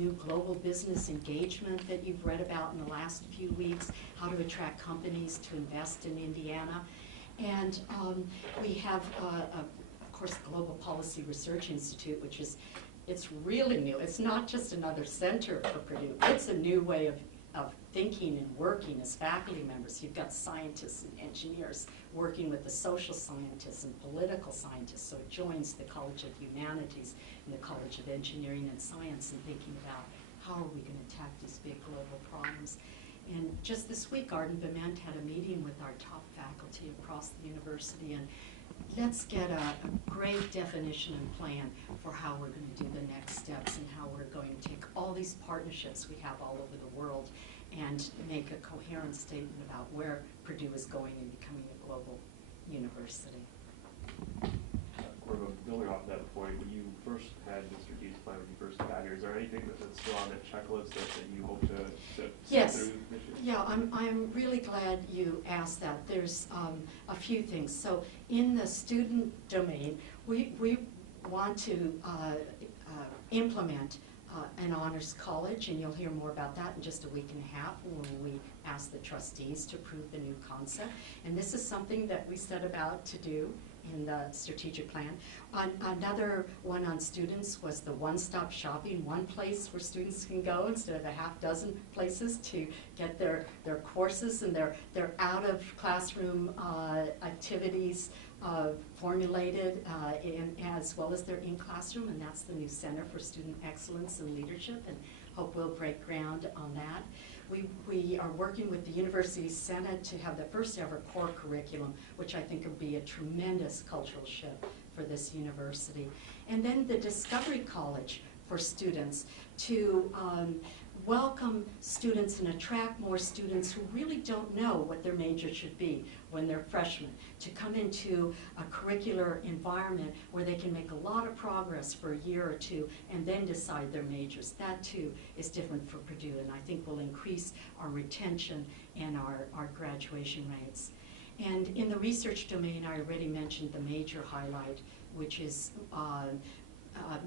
new global business engagement that you've read about in the last few weeks, how to attract companies to invest in Indiana. And we have, of course, the Global Policy Research Institute, which is, it's really new. It's not just another center for Purdue. It's a new way of thinking and working as faculty members. You've got scientists and engineers working with the social scientists and political scientists, so it joins the College of Humanities and the College of Engineering and Science in thinking about how are we going to attack these big global problems. And just this week, Arden Bement had a meeting with our top faculty across the university, and let's get a great definition and plan for how we're going to do the next steps and how we're going to take all these partnerships we have all over the world and make a coherent statement about where Purdue is going in becoming a global university. Cordova, building off that point, when you first had the strategic plan, when you first got here, is there anything that's still on that checklist that you hope to yes. see through this year? Yeah, I'm really glad you asked that. There's a few things. So in the student domain, we want to implement an honors college, and you'll hear more about that in just a week and a half when we ask the trustees to approve the new concept. And this is something that we set about to do in the strategic plan. Another one on students was the one-stop shopping, one place where students can go instead of a half dozen places to get their courses and their out-of-classroom activities formulated as well as their in-classroom, and that's the new Center for Student Excellence and Leadership, and hope we'll break ground on that. We are working with the University Senate to have the first ever core curriculum, which I think will be a tremendous cultural shift for this university. And then the Discovery College for students to welcome students and attract more students who really don't know what their major should be when they're freshmen, to come into a curricular environment where they can make a lot of progress for a year or two and then decide their majors. That too is different for Purdue, and I think will increase our retention and our graduation rates. And in the research domain, I already mentioned the major highlight, which is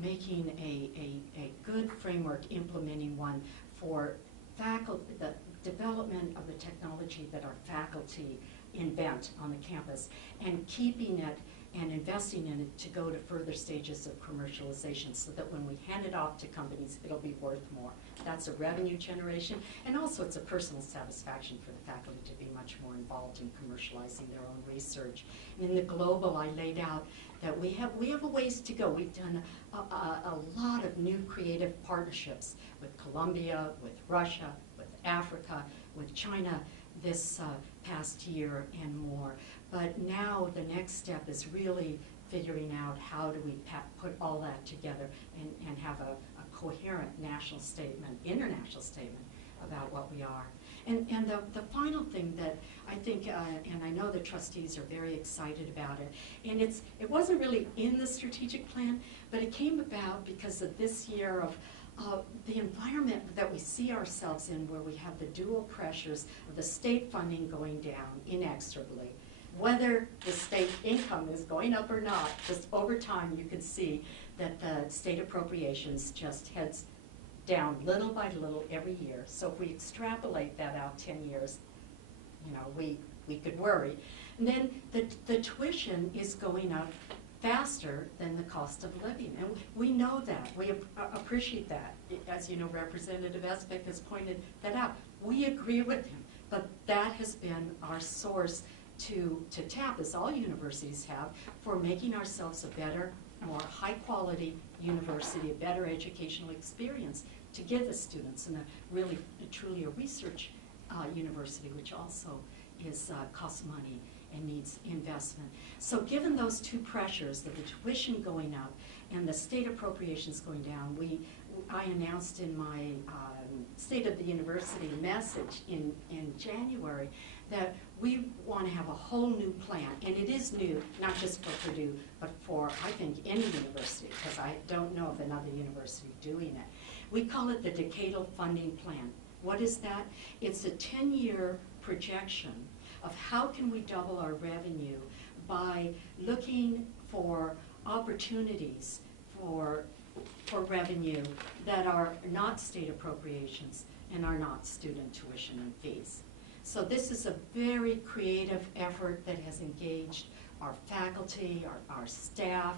making a good framework, implementing one for faculty, the development of the technology that our faculty invent on the campus, and keeping it and investing in it to go to further stages of commercialization so that when we hand it off to companies, it'll be worth more. That's a revenue generation, and also it's a personal satisfaction for the faculty to be much more involved in commercializing their own research. In the global, I laid out that we have a ways to go. We've done a lot of new creative partnerships with Colombia, with Russia, with Africa, with China this past year and more. But now the next step is really figuring out how do we put all that together and have a coherent national statement, international statement about what we are. And the final thing that I think, and I know the trustees are very excited about it, and it wasn't really in the strategic plan, but it came about because of this year of the environment that we see ourselves in, where we have the dual pressures of the state funding going down inexorably. Whether the state income is going up or not, just over time you can see that the state appropriations just heads down little by little every year. So if we extrapolate that out 10 years, you know, we could worry. And then the tuition is going up faster than the cost of living. And we know that. We appreciate that. As you know, Representative Espich has pointed that out. We agree with him. But that has been our source to tap, as all universities have, for making ourselves a better, more high-quality university, a better educational experience to give the students, and really, truly a research university, which also costs money and needs investment. So given those two pressures, of the tuition going up and the state appropriations going down, I announced in my State of the University message in January that we want to have a whole new plan, and it is new, not just for Purdue, but for, I think, any university, because I don't know of another university doing it. We call it the Decadal Funding Plan. What is that? It's a 10-year projection of how can we double our revenue by looking for opportunities for for revenue that are not state appropriations and are not student tuition and fees. So this is a very creative effort that has engaged our faculty, our staff.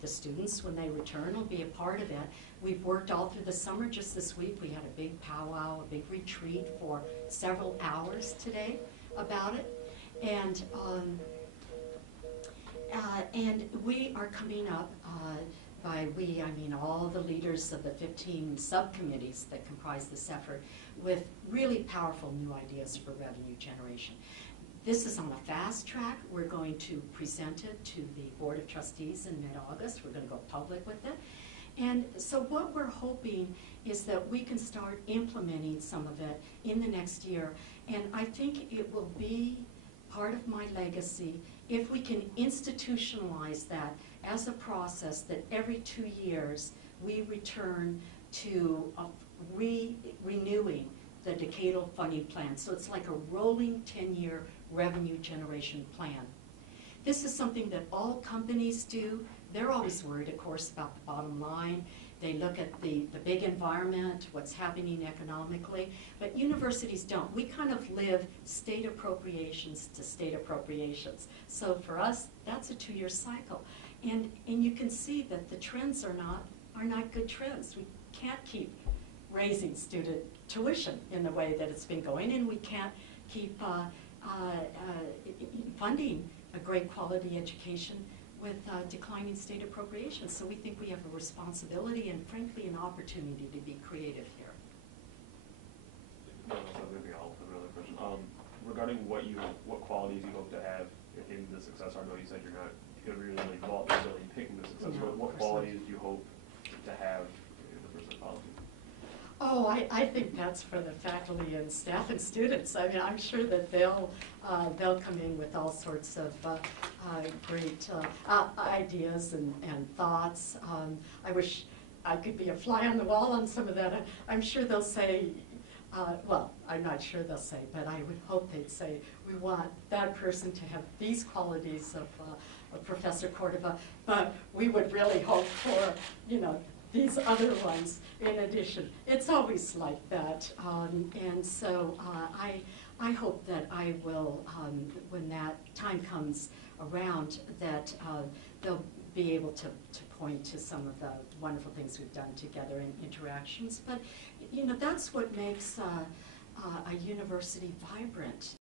The students, when they return, will be a part of it. We've worked all through the summer. Just this week, we had a big powwow, a big retreat for several hours today about it. And we are coming up, by we, I mean all the leaders of the 15 subcommittees that comprise this effort, with really powerful new ideas for revenue generation. This is on a fast track. We're going to present it to the Board of Trustees in mid-August. We're going to go public with it. And so what we're hoping is that we can start implementing some of it in the next year. And I think it will be part of my legacy if we can institutionalize that as a process that every 2 years we return to renewing the decadal funding plan. So it's like a rolling 10-year revenue generation plan. This is something that all companies do. They're always worried, of course, about the bottom line. They look at the big environment, what's happening economically, but universities don't. We kind of live state appropriations to state appropriations. So for us, that's a 2-year cycle. And you can see that the trends are not good trends. We can't keep raising student tuition in the way that it's been going, and we can't keep funding a great quality education with declining state appropriations. So we think we have a responsibility and, frankly, an opportunity to be creative here. No, that's maybe I'll have another question. Regarding what qualities you hope to have in the success, I know you said you're not really involved in picking the success, No, but what qualities do you hope to have in the person following you? Oh, I think that's for the faculty and staff and students. I mean, I'm sure that they'll come in with all sorts of great ideas and thoughts. I wish I could be a fly on the wall on some of that. I'm sure they'll say, well, I'm not sure they'll say, but I would hope they'd say, we want that person to have these qualities of Professor Cordova, but we would really hope for, these other ones in addition. It's always like that. And so I hope that I will, when that time comes around, that they'll be able to point to some of the wonderful things we've done together in interactions. But, that's what makes a university vibrant.